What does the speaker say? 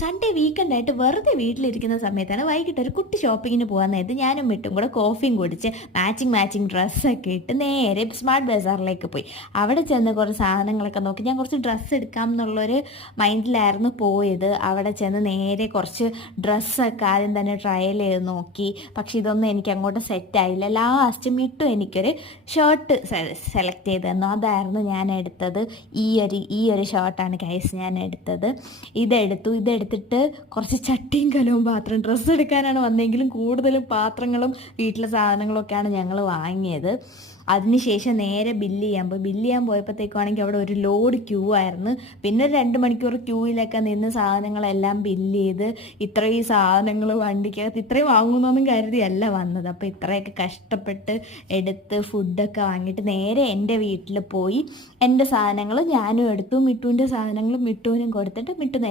Sunday വീക്കെൻഡായിട്ട് വെറുതെ വീട്ടിലിരിക്കുന്ന സമയത്താണ് വൈകിട്ട് ഒരു കുട്ടി ഷോപ്പിങ്ങിന് പോകാൻ നേരത്ത് ഞാനും മിട്ടും കൂടെ കോഫിയും കുടിച്ച് മാച്ചിങ് ഡ്രസ്സൊക്കെ ഇട്ട് നേരെ സ്മാർട്ട് ബസാറിലേക്ക് പോയി. അവിടെ ചെന്ന് കുറച്ച് സാധനങ്ങളൊക്കെ നോക്കി. ഞാൻ കുറച്ച് ഡ്രസ്സ് എടുക്കാം എന്നുള്ളൊരു മൈൻഡിലായിരുന്നു പോയത്. അവിടെ ചെന്ന് നേരെ കുറച്ച് ഡ്രസ്സൊക്കെ ആദ്യം തന്നെ ട്രയൽ ചെയ്ത് നോക്കി. പക്ഷെ ഇതൊന്നും എനിക്ക് അങ്ങോട്ട് സെറ്റായില്ല. ലാസ്റ്റ് മിട്ടും എനിക്കൊരു ഷർട്ട് സെലക്ട് ചെയ്ത് തന്നു. അതായിരുന്നു ഞാൻ എടുത്തത്. ഈ ഒരു ഷർട്ടാണ് ഗൈസ് ഞാൻ എടുത്തത്. ഇതെടുത്തിട്ട് കുറച്ച് ചട്ടിയും കലവും പാത്രം ഡ്രസ്സ് എടുക്കാനാണ് വന്നെങ്കിലും കൂടുതലും പാത്രങ്ങളും വീട്ടിലെ സാധനങ്ങളൊക്കെയാണ് ഞങ്ങൾ വാങ്ങിയത്. അതിനുശേഷം നേരെ ബില്ല് ചെയ്യാൻ പോയപ്പോഴത്തേക്കാണെങ്കിൽ അവിടെ ഒരു ലോഡ് ക്യൂ ആയിരുന്നു. പിന്നെ 2 മണിക്കൂർ ക്യൂവിലൊക്കെ നിന്ന് സാധനങ്ങളെല്ലാം ബില്ല് ചെയ്ത് ഇത്രയും സാധനങ്ങൾ വണ്ടിക്കകത്ത് ഇത്രയും വാങ്ങുന്നൊന്നും കരുതിയല്ല വന്നത്. അപ്പോൾ ഇത്രയൊക്കെ കഷ്ടപ്പെട്ട് എടുത്ത് ഫുഡൊക്കെ വാങ്ങിയിട്ട് നേരെ എൻ്റെ വീട്ടിൽ പോയി എൻ്റെ സാധനങ്ങൾ ഞാനും എടുത്തു. മിട്ടുവിൻ്റെ സാധനങ്ങളും മിട്ടുവിനും കൊടുത്തിട്ട് മിട്ടു